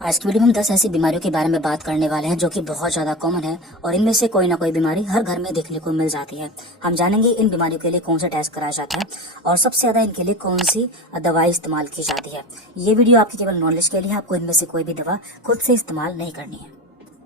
आज की वीडियो में हम 10 ऐसी बीमारियों के बारे में बात करने वाले हैं जो कि बहुत ज्यादा कॉमन है और इनमें से कोई ना कोई बीमारी हर घर में देखने को मिल जाती है। हम जानेंगे इन बीमारियों के लिए कौन सा टेस्ट कराया जाता है और सबसे ज्यादा इनके लिए कौन सी दवाई इस्तेमाल की जाती है। ये वीडियो आपकी केवल नॉलेज के लिए, आपको इनमें से कोई भी दवा खुद से इस्तेमाल नहीं करनी है।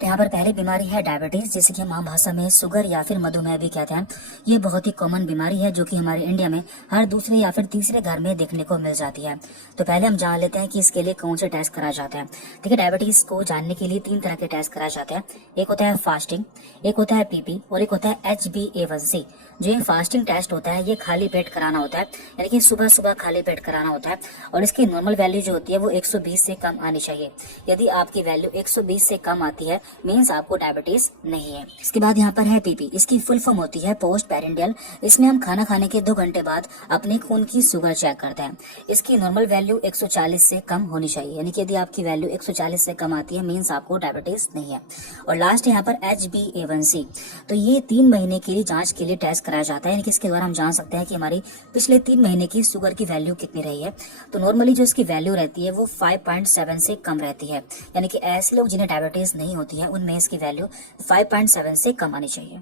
तो यहाँ पर पहली बीमारी है डायबिटीज, जिसे कि हम आम भाषा में शुगर या फिर मधुमेह भी कहते हैं। ये बहुत ही कॉमन बीमारी है जो कि हमारे इंडिया में हर दूसरे या फिर तीसरे घर में देखने को मिल जाती है। तो पहले हम जान लेते हैं कि इसके लिए कौन से टेस्ट कराए जाते हैं। देखिए, डायबिटीज को जानने के लिए 3 तरह के टेस्ट कराए जाते हैं। एक होता है फास्टिंग, एक होता है पीपी और एक होता है HbA1c। जो ये फास्टिंग टेस्ट होता है ये खाली पेट कराना होता है, यानी कि सुबह सुबह खाली पेट कराना होता है और इसकी नॉर्मल वैल्यू जो होती है वो 120 से कम आनी चाहिए। यदि आपकी वैल्यू 120 से कम आती है मीन्स आपको डायबिटीज नहीं है। इसके बाद यहाँ पर है पीपी। इसकी फुल फॉर्म होती है पोस्ट पेरिंडियल। इसमें हम खाना खाने के 2 घंटे बाद अपने खून की शुगर चेक करते हैं। इसकी नॉर्मल वैल्यू 140 से कम होनी चाहिए, यानी कि यदि आपकी वैल्यू 140 से कम आती है मीन्स आपको डायबिटीज नहीं है। और लास्ट यहाँ पर HbA1c। तो ये 3 महीने के लिए जांच के लिए टेस्ट कराया जाता है, यानी कि इसके द्वारा हम जान सकते हैं कि हमारी पिछले 3 महीने की शुगर की वैल्यू कितनी रही है। तो नॉर्मली जो इसकी वैल्यू रहती है वो 5.7 से कम रहती है, यानी कि ऐसे लोग जिन्हें डायबिटीज नहीं होती है उनमें इसकी वैल्यू 5.7 से कम आनी चाहिए।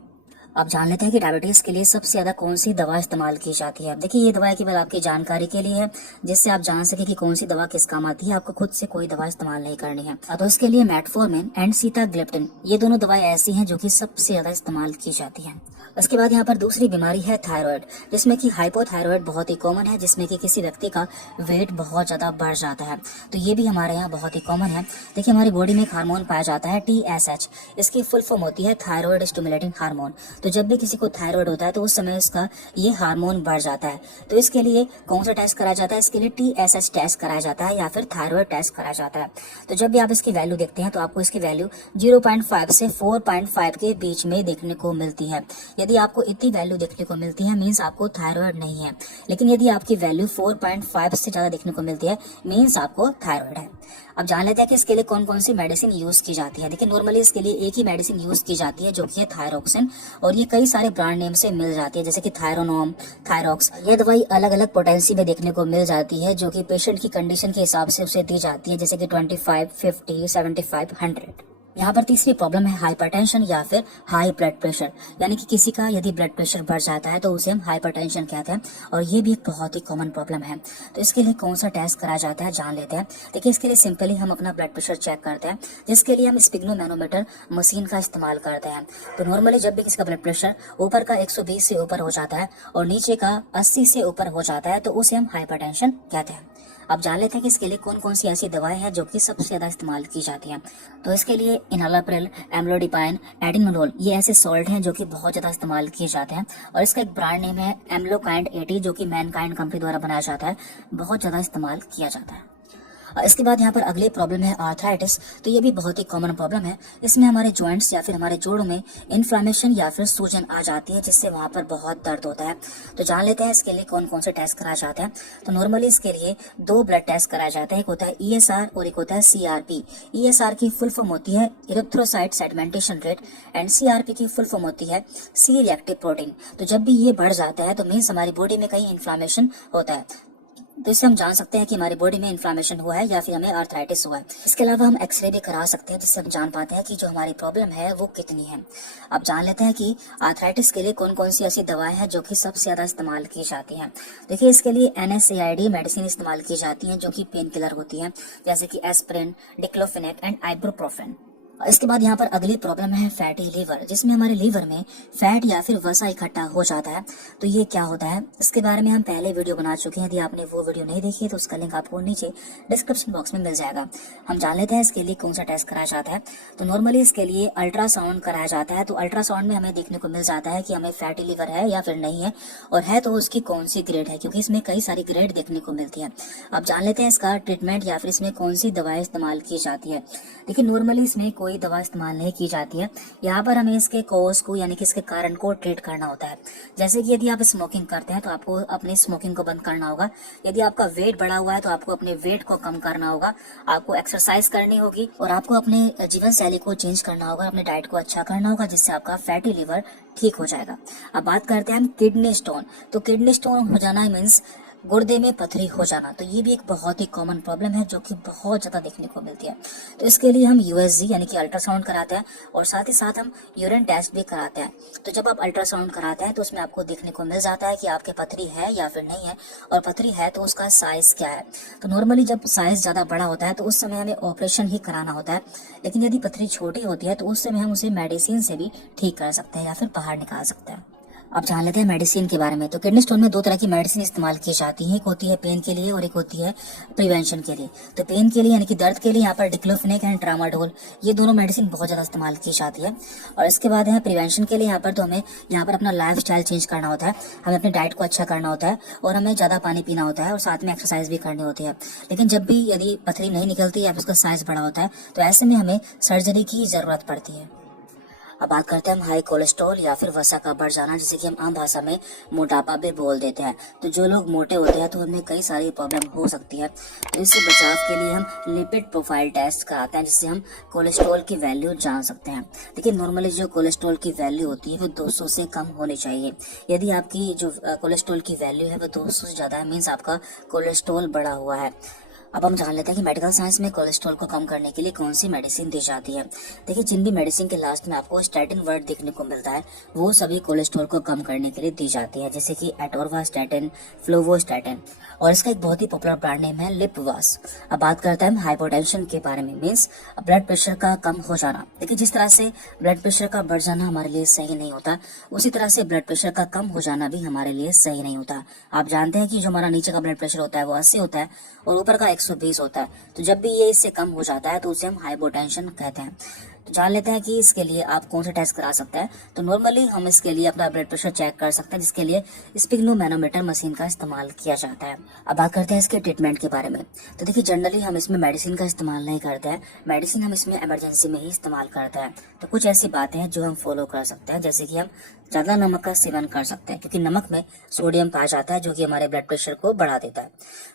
अब जान लेते हैं कि डायबिटीज के लिए सबसे ज्यादा कौन सी दवा इस्तेमाल की जाती है। देखिए, ये दवा केवल आपकी जानकारी के लिए है, जिससे आप जान सके कि कौन सी दवा किस काम आती है। आपको खुद से कोई दवा इस्तेमाल नहीं करनी है। तो इसके लिए मेटफॉर्मिन एंड सीताग्लिप्टिन, ये दोनों दवाएं ऐसी हैं जो कि सबसे ज्यादा इस्तेमाल की जाती है। उसके बाद यहाँ पर दूसरी बीमारी है थायराइड, जिसमें कि हाइपोथायराइड बहुत ही कॉमन है, जिसमें कि किसी व्यक्ति का वेट बहुत ज्यादा बढ़ जाता है। तो ये भी हमारे यहाँ बहुत ही कॉमन है। देखिए, हमारी बॉडी में एक हार्मोन पाया जाता है TSH। इसकी फुल फॉर्म होती है थायराइड स्टिमुलेटिंग हार्मोन। तो जब भी किसी को थायराइड होता है तो उस समय उसका ये हार्मोन बढ़ जाता है। तो इसके लिए कौन सा टेस्ट कराया जाता है? इसके लिए TSH टेस्ट कराया जाता है या फिर थायराइड टेस्ट कराया जाता है। तो जब भी आप इसकी वैल्यू देखते हैं तो आपको इसकी वैल्यू 0.5 से 4.5 के बीच में देखने को मिलती है। यदि आपको इतनी वैल्यू देखने को मिलती है मीन्स आपको थायराइड नहीं है, लेकिन यदि आपकी वैल्यू 4.5 से ज्यादा देखने को मिलती है मीन्स आपको थायराइड है। अब जान लेते हैं कि इसके लिए कौन कौन सी मेडिसिन यूज की जाती है। देखिए, नॉर्मली इसके लिए एक ही मेडिसिन यूज की जाती है जो कि है थायरोक्सिन, और ये कई सारे ब्रांड नेम से मिल जाती है, जैसे कि थायरोनॉम, थायरॉक्स। ये दवाई अलग अलग पोटेंसी में देखने को मिल जाती है जो कि पेशेंट की कंडीशन के हिसाब से उसे दी जाती है, जैसे कि 25, 50, 75, 100। यहाँ पर तीसरी प्रॉब्लम है हाइपरटेंशन या फिर हाई ब्लड प्रेशर, यानी कि किसी का यदि ब्लड प्रेशर बढ़ जाता है तो उसे हम हाइपरटेंशन कहते हैं, और ये भी एक बहुत ही कॉमन प्रॉब्लम है। तो इसके लिए कौन सा टेस्ट कराया जाता है जान लेते हैं। देखिए, इसके लिए सिंपली हम अपना ब्लड प्रेशर चेक करते हैं, जिसके लिए हम स्पिग्नोमैनोमीटर मशीन का इस्तेमाल करते हैं। तो नॉर्मली जब भी किसी का ब्लड प्रेशर ऊपर का 120 से ऊपर हो जाता है और नीचे का 80 से ऊपर हो जाता है तो उसे हम हाइपरटेंशन कहते हैं। अब जान लेते हैं कि इसके लिए कौन कौन सी ऐसी दवाएं हैं जो कि सबसे ज्यादा इस्तेमाल की जाती हैं। तो इसके लिए इनालाप्रिल, एम्लोडिपाइन, एडिनोलोल, ये ऐसे सॉल्ट हैं जो कि बहुत ज्यादा इस्तेमाल किए जाते हैं, और इसका एक ब्रांड नेम है एम्लोकाइंड 80 जो कि मैनकाइंड कंपनी द्वारा बनाया जाता है। बहुत ज्यादा इस्तेमाल किया जाता है। इसके बाद यहाँ पर अगली प्रॉब्लम है आर्थराइटिस। तो ये भी बहुत ही कॉमन प्रॉब्लम है। इसमें हमारे जॉइंट्स या फिर हमारे जोड़ों में इन्फ्लामेशन या फिर सूजन आ जाती है, जिससे वहां पर बहुत दर्द होता है। तो जान लेते हैं इसके लिए कौन कौन से टेस्ट कराए जाते हैं। तो नॉर्मली इसके लिए 2 ब्लड टेस्ट कराए जाते हैं, एक होता है ESR और एक होता है CRP। ESR की फुल फॉर्म होती है erythrocyte sedimentation rate and CRP की फुल फॉर्म होती है C रिएक्टिव प्रोटीन। तो जब भी ये बढ़ जाता है तो मीन्स हमारी बॉडी में कहीं इन्फ्लामेशन होता है। तो इससे हम जान सकते हैं कि हमारी बॉडी में इन्फ्लामेशन हुआ है या फिर हमें आर्थराइटिस हुआ है। इसके अलावा हम एक्सरे भी करा सकते हैं, जिससे हम जान पाते हैं कि जो हमारी प्रॉब्लम है वो कितनी है। अब जान लेते हैं कि आर्थराइटिस के लिए कौन कौन सी ऐसी दवाएं हैं जो कि सबसे ज्यादा इस्तेमाल की जाती हैं। देखिए, इसके लिए NSAID मेडिसिन इस्तेमाल की जाती है जो कि पेन किलर होती है, जैसे कि एस्पिरिन, डिक्लोफेनेक एंड आइब्रोप्रोफेन। इसके बाद यहाँ पर अगली प्रॉब्लम है फैटी लीवर, जिसमें हमारे लीवर में फैट या फिर वसा इकट्ठा हो जाता है। तो ये क्या होता है, इसके बारे में हम पहले वीडियो बना चुके हैं। यदि आपने वो वीडियो नहीं देखी है तो उसका लिंक आपको नीचे डिस्क्रिप्शन बॉक्स में मिल जाएगा। हम जान लेते हैं इसके लिए कौन सा टेस्ट कराया जाता है। तो नॉर्मली इसके लिए अल्ट्रासाउंड कराया जाता है। तो अल्ट्रासाउंड में हमें देखने को मिल जाता है कि हमें फैटी लीवर है या फिर नहीं है, और है तो उसकी कौन सी ग्रेड है, क्योंकि इसमें कई सारी ग्रेड देखने को मिलती है। अब जान लेते हैं इसका ट्रीटमेंट या फिर इसमें कौन सी दवाएं इस्तेमाल की जाती है। देखिए, नॉर्मली इसमें कोई दवा इस्तेमाल नहीं की जाती है। यहाँ पर हमें इसके कॉज को यानी कि इसके कारण को ट्रीट करना होता है। जैसे कि यदि आप स्मोकिंग करते हैं तो आपको अपनी स्मोकिंग को बंद करना होगा। यदि आपका वेट बढ़ा हुआ है तो आपको अपने वेट को कम करना होगा। आपको एक्सरसाइज करनी होगी और आपको अपने जीवन शैली को चेंज करना होगा, अपने डाइट को अच्छा करना होगा, जिससे आपका फैटी लिवर ठीक हो जाएगा। अब बात करते हैं हम किडनी स्टोन। तो किडनी स्टोन हो जाना मीन्स गुर्दे में पथरी हो जाना, तो ये भी एक बहुत ही कॉमन प्रॉब्लम है जो कि बहुत ज़्यादा देखने को मिलती है। तो इसके लिए हम यूएसजी यानी कि अल्ट्रासाउंड कराते हैं और साथ ही साथ हम यूरिन टेस्ट भी कराते हैं। तो जब आप अल्ट्रासाउंड कराते हैं तो उसमें आपको देखने को मिल जाता है कि आपके पथरी है या फिर नहीं है, और पथरी है तो उसका साइज क्या है। तो नॉर्मली जब साइज ज़्यादा बड़ा होता है तो उस समय हमें ऑपरेशन ही कराना होता है, लेकिन यदि पथरी छोटी होती है तो उस समय हम उसे मेडिसिन से भी ठीक कर सकते हैं या फिर बाहर निकाल सकते हैं। अब जान लेते हैं मेडिसिन के बारे में। तो किडनी स्टोन में दो तरह की मेडिसिन इस्तेमाल की जाती है, एक होती है पेन के लिए और एक होती है प्रिवेंशन के लिए। तो पेन के लिए यानी कि दर्द के लिए यहाँ पर डिक्लोफेनेक एंड ट्रामाडोल, ये दोनों मेडिसिन बहुत ज़्यादा इस्तेमाल की जाती है। और इसके बाद है प्रिवेंशन के लिए, यहाँ पर तो हमें यहाँ पर अपना लाइफ स्टाइल चेंज करना होता है, हमें अपनी डाइट को अच्छा करना होता है और हमें ज़्यादा पानी पीना होता है और साथ में एक्सरसाइज भी करनी होती है। लेकिन जब भी यदि पथरी नहीं निकलती या फिर उसका साइज बड़ा होता है तो ऐसे में हमें सर्जरी की ज़रूरत पड़ती है। अब बात करते हैं हम हाई कोलेस्ट्रॉल या फिर वसा का बढ़ जाना, जिसे कि हम आम भाषा में मोटापा भी बोल देते हैं। तो जो लोग मोटे होते हैं तो उनमें कई सारी प्रॉब्लम हो सकती है। तो इससे बचाव के लिए हम लिपिड प्रोफाइल टेस्ट कराते हैं, जिससे हम कोलेस्ट्रॉल की वैल्यू जान सकते हैं। लेकिन नॉर्मली जो कोलेस्ट्रॉल की वैल्यू होती है वो 200 से कम होनी चाहिए। यदि आपकी जो कोलेस्ट्रॉल की वैल्यू है वो 200 से ज़्यादा है, मीन्स आपका कोलेस्ट्रॉल बढ़ा हुआ है। अब हम जान लेते हैं कि मेडिकल साइंस में कोलेस्ट्रॉल को कम करने के लिए कौन सी मेडिसिन दी जाती है। देखिए, जिन भी मेडिसिन के लास्ट में आपको स्टैटिन वर्ड देखने को मिलता है वो सभी कोलेस्ट्रॉल को कम करने के लिए दी जाती है, जैसे कि एटोरवास्टैटिन, फ्लोवोस्टैटिन, और इसका एक बहुत ही पॉपुलर ब्रांड नेम है लिपवास। अब बात करते हैं हम हाइपोटेंशन के बारे में, मीन्स ब्लड प्रेशर का कम हो जाना। देखिए, जिस तरह से ब्लड प्रेशर का बढ़ जाना हमारे लिए सही नहीं होता, उसी तरह से ब्लड प्रेशर का कम हो जाना भी हमारे लिए सही नहीं होता। आप जानते हैं कि जो हमारा नीचे का ब्लड प्रेशर होता है वो 80 होता है और ऊपर का 120 होता है। तो जब भी ये इससे कम हो जाता है तो उसे हम हाइपोटेंशन कहते हैं। तो जान लेते हैं कि इसके लिए आप कौन सा टेस्ट करा सकते हैं। तो नॉर्मली हम इसके लिए अपना ब्लड प्रेशर चेक कर सकते हैं, जिसके लिए स्पिग्नोमैनोमीटर मशीन का इस्तेमाल किया जाता है। अब बात करते हैं इसके ट्रीटमेंट के बारे में। तो देखिए, जनरली हम इसमें मेडिसिन का इस्तेमाल नहीं करते हैं, मेडिसिन हम इसमें इमरजेंसी में ही इस्तेमाल करते हैं। तो कुछ ऐसी बातें हैं जो हम फॉलो कर सकते हैं, जैसे कि हम ज़्यादा नमक का सेवन कर सकते हैं, क्योंकि नमक में सोडियम पाया जाता है जो कि हमारे ब्लड प्रेशर को बढ़ा देता है।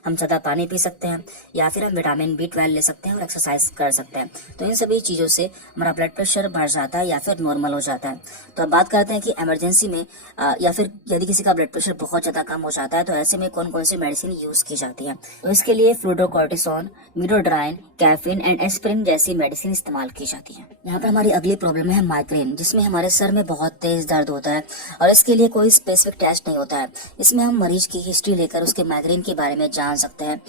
हम ज़्यादा पानी पी सकते हैं, या फिर हम विटामिन B12 ले सकते हैं और एक्सरसाइज कर सकते हैं। तो इन सभी चीज़ों से हमारा ब्लड प्रेशर बढ़ जाता है या फिर नॉर्मल हो जाता है। तो अब बात करते हैं कि इमरजेंसी में या फिर यदि किसी का ब्लड प्रेशर बहुत ज़्यादा कम हो जाता है तो ऐसे में कौन कौन सी मेडिसिन यूज़ की जाती है। तो इसके लिए फ्लूडोकॉर्टिसोन, मीडोड्राइन, कैफीन एंड एस्पिरिन जैसी मेडिसिन इस्तेमाल की जाती है। यहाँ पर हमारी अगली प्रॉब्लम है माइग्रेन, जिसमें हमारे सर में बहुत तेज दर्द होता है और इसके लिए कोई स्पेसिफिक टेस्ट नहीं होता है। इसमें हम मरीज की हिस्ट्री लेकर उसके माइग्रेन के बारे में जान सकते हैं।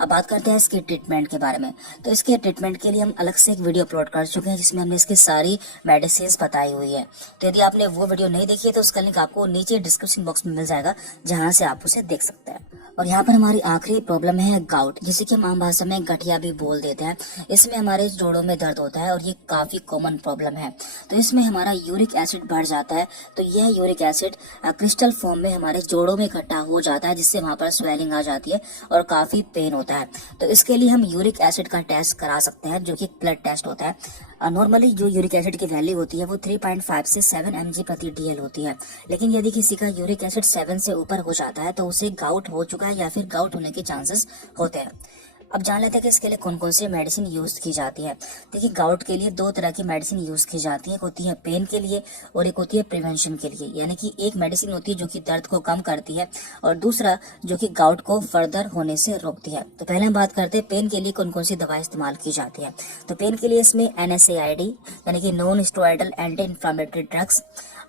अब बात करते हैं इसके ट्रीटमेंट के बारे में। तो इसके ट्रीटमेंट के लिए हम अलग से एक वीडियो अपलोड कर चुके हैं, जिसमें हमने इसकी सारी मेडिसिन बताई हुई है। तो यदि आपने वो वीडियो नहीं देखी है तो उसका लिंक आपको नीचे डिस्क्रिप्शन बॉक्स में मिल जाएगा, जहां से आप उसे देख सकते हैं। और यहाँ पर हमारी आखिरी प्रॉब्लम है गाउट, जिसे कि हम आम भाषा में गठिया भी बोल देते हैं। इसमें हमारे जोड़ों में दर्द होता है और ये काफी कॉमन प्रॉब्लम है। तो इसमें हमारा यूरिक एसिड बढ़ जाता है। तो यह यूरिक एसिड क्रिस्टल फॉर्म में हमारे जोड़ों में इकट्ठा हो जाता है, जिससे वहां पर स्वेलिंग आ जाती है और काफी पेन होता है। तो इसके लिए हम यूरिक एसिड का टेस्ट करा सकते हैं, जो कि ब्लड टेस्ट होता है। नॉर्मली जो यूरिक एसिड की वैल्यू होती है वो 3.5 से 7 mg प्रति DL होती है। लेकिन यदि किसी का यूरिक एसिड 7 से ऊपर हो जाता है तो उसे गाउट हो चुका है या फिर गाउट होने के चांसेस होते हैं। अब जान लेते हैं कि इसके लिए कौन कौन सी मेडिसिन यूज की जाती है। देखिए, गाउट के लिए दो तरह की मेडिसिन यूज की जाती है, एक होती है पेन के लिए और एक होती है प्रिवेंशन के लिए। यानी कि एक मेडिसिन होती है जो कि दर्द को कम करती है और दूसरा जो कि गाउट को फर्दर होने से रोकती है। तो पहले हम बात करते हैं पेन के लिए कौन कौन सी दवाई इस्तेमाल की जाती है। तो पेन के लिए इसमें NSAID यानी कि non steroidal anti inflammatory drugs,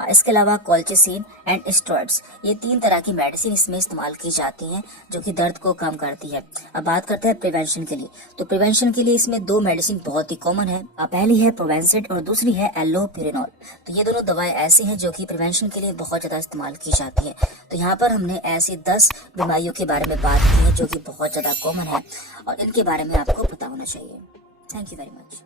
इसके अलावा कॉल्चिसिन एंड स्टेरॉइड्स, ये 3 तरह की मेडिसिन इसमें इस्तेमाल की जाती हैं जो कि दर्द को कम करती है। अब बात करते हैं प्रिवेंशन के लिए। तो प्रिवेंशन के लिए इसमें 2 मेडिसिन बहुत ही कॉमन है। पहली है प्रोवेंसिड और दूसरी है एलोपिरिनॉल। तो ये दोनों दवाएं ऐसी हैं जो कि प्रिवेंशन के लिए बहुत ज्यादा इस्तेमाल की जाती है। तो यहाँ पर हमने ऐसी 10 बीमारियों के बारे में बात की है जो कि बहुत ज्यादा कॉमन है और इनके बारे में आपको पता होना चाहिए। Thank you very much.